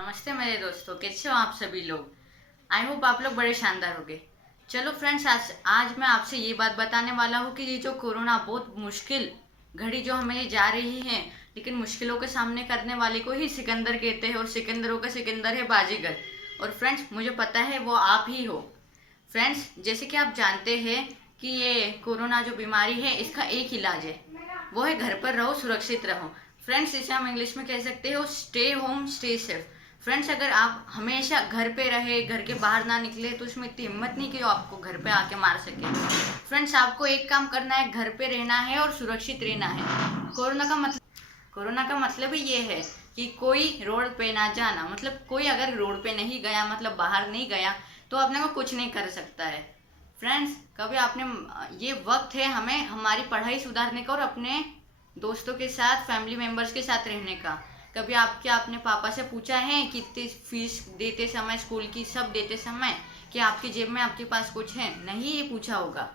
नमस्ते मेरे दोस्तों, कैसे हो आप सभी लोग। आई होप आप लोग बड़े शानदार होंगे। चलो फ्रेंड्स, आज मैं आपसे ये बात बताने वाला हूँ कि ये जो कोरोना बहुत मुश्किल घड़ी जो हमें जा रही है, लेकिन मुश्किलों के सामने करने वाले को ही सिकंदर कहते हैं और सिकंदरों का सिकंदर है बाजीगर। और फ्रेंड्स, मुझे पता है वो आप ही हो। फ्रेंड्स, जैसे कि आप जानते हैं कि ये कोरोना जो बीमारी है इसका एक इलाज है, वो है घर पर रहो, सुरक्षित रहो। फ्रेंड्स, इसे हम इंग्लिश में कह सकते हो stay home stay safe. Friends, अगर आप हमेशा घर पे रहे, घर के बाहर ना निकले, तो उसमें इतनी हिम्मत नहीं कि वो आपको घर पे आके मार सके। फ्रेंड्स, आपको एक काम करना है, घर पे रहना है और सुरक्षित रहना है। कोरोना का मतलब ही ये है कि कोई रोड पे ना जाना। मतलब कोई अगर रोड पे नहीं गया, मतलब बाहर नहीं गया, तो अपने को कुछ नहीं कर सकता है। फ्रेंड्स, कभी आपने ये वक्त है हमें हमारी पढ़ाई सुधारने का और अपने दोस्तों के साथ, फैमिली मेंबर्स के साथ रहने का। कभी आपने पापा से पूछा है कि इतनी फीस देते समय, स्कूल की सब देते समय, कि आपकी जेब में आपके पास कुछ है? नहीं, ये पूछा होगा।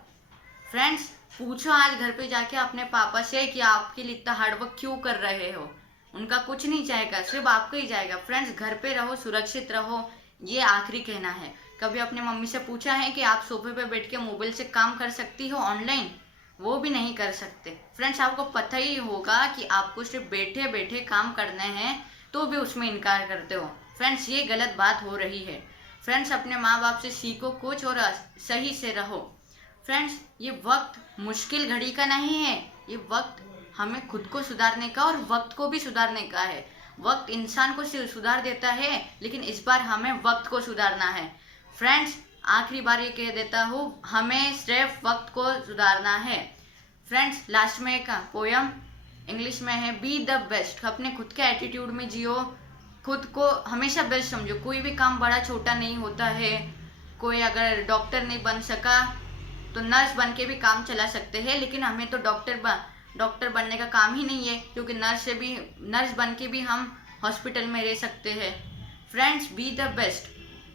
फ्रेंड्स, पूछो आज घर पे जाके अपने पापा से कि आपके लिए इतना हार्डवर्क क्यों कर रहे हो। उनका कुछ नहीं जाएगा, सिर्फ आपका ही जाएगा। फ्रेंड्स, घर पे रहो, सुरक्षित रहो, ये आखिरी कहना है। कभी अपने मम्मी से पूछा है कि आप सोफे पे बैठ के मोबाइल से काम कर सकती हो ऑनलाइन? वो भी नहीं कर सकते। फ्रेंड्स, आपको पता ही होगा कि आपको सिर्फ बैठे बैठे काम करने हैं, तो भी उसमें इनकार करते हो। फ्रेंड्स, ये गलत बात हो रही है। फ्रेंड्स, अपने माँ बाप से सीखो कुछ और सही से रहो। फ्रेंड्स, ये वक्त मुश्किल घड़ी का नहीं है, ये वक्त हमें खुद को सुधारने का और वक्त को भी सुधारने का है। वक्त इंसान को सुधार देता है, लेकिन इस बार हमें वक्त को सुधारना है। फ्रेंड्स, आखिरी बार ये कह देता हूँ, हमें सिर्फ वक्त को सुधारना है। फ्रेंड्स, लास्ट में एक पोयम इंग्लिश में है, बी द बेस्ट। अपने खुद के एटीट्यूड में जियो, खुद को हमेशा बेस्ट समझो। कोई भी काम बड़ा छोटा नहीं होता है। कोई अगर डॉक्टर नहीं बन सका तो नर्स बन के भी काम चला सकते हैं, लेकिन हमें तो डॉक्टर बनने का काम ही नहीं है, क्योंकि नर्स बन के भी हम हॉस्पिटल में रह सकते हैं। Friends, be the best.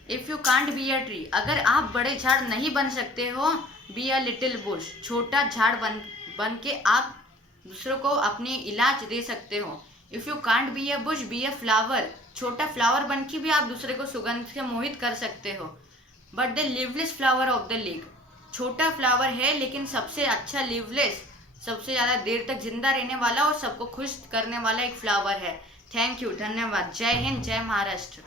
If you can't be a tree, अगर आप बड़े झाड़ नहीं बन सकते हो, बी अ लिटिल बुश, छोटा झाड़ बन के आप दूसरों को अपनी इलाज दे सकते हो। If you can't be a bush, be a flower, छोटा फ्लावर बन के भी आप दूसरे को सुगंध से मोहित कर सकते हो। But the lifeless flower of the league, छोटा फ्लावर है लेकिन सबसे अच्छा लिवलेस, सबसे ज़्यादा देर तक जिंदा रहने वाला और सबको खुश करने वाला एक फ्लावर है। थैंक यू, धन्यवाद। जय हिंद, जय महाराष्ट्र।